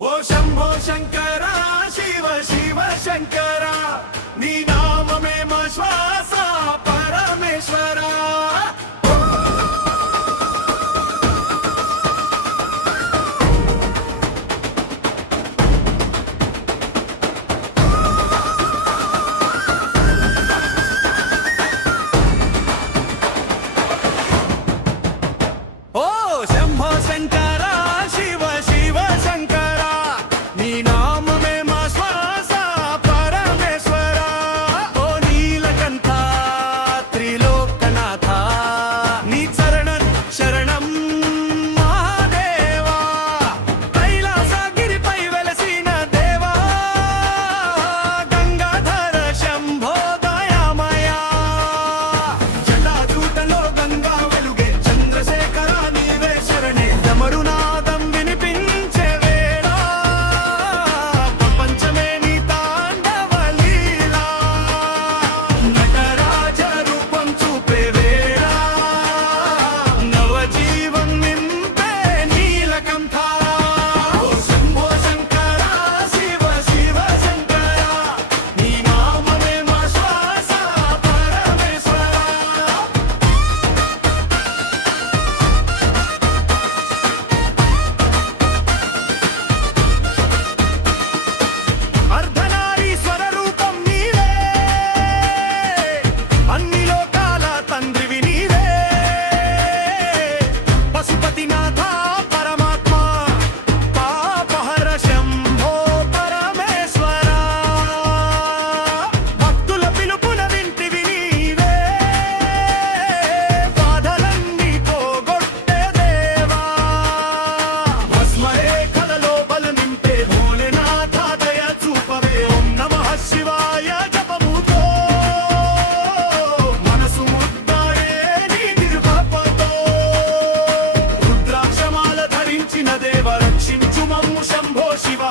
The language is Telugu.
ఓ శంభో శంకర శివ శివ శంకర నీ నామమే మా శ్వాస పరమేశ్వర ఓ శంభో శంకర శివ శివ శంకర నీ నామమే మా శ్వాస పరమేశ్వర ఓ నీలకంఠ త్రిలోకనాథ నీ చరణం శరణం మహాదేవా కైలాసగిరిపై వెలసిన దేవా గంగాధర శంభో దయామయా జటాజూటలో గంగా వెలుగే చంద్రశేఖర నీవే శరణే డమరునాదం వినిపించే వేళ ప్రపంచమే నీ తాండవ లీలా నటరాజ రూపం చూపే వేళ నవజీవం నింపే నీలకంఠ ఓ శంభో శంకర శివ శివ శంకర నీ నామమే మా శ్వాస పరమేశ్వర అర్ధనారీశ్వర రూపం నీవే అన్ని లోకాల తండ్రివి నీవే పశుపతినాథ పరమాత్మ పాపహర శంభో పరమేశ్వర భక్తుల పిలుపున వింటివి నీవే బాధలన్నీ పోగొట్టే దేవా భస్మరేఖలలో బలు నింపే భోలేనాథ దయ చూపవే ఓం నమః శివాయ జపముతో మనసు ముద్దాడే నీ నిర్భపతో రుద్రాక్షమాల ధరించిన దేవ రక్షించు మమ్ము శంభో శివ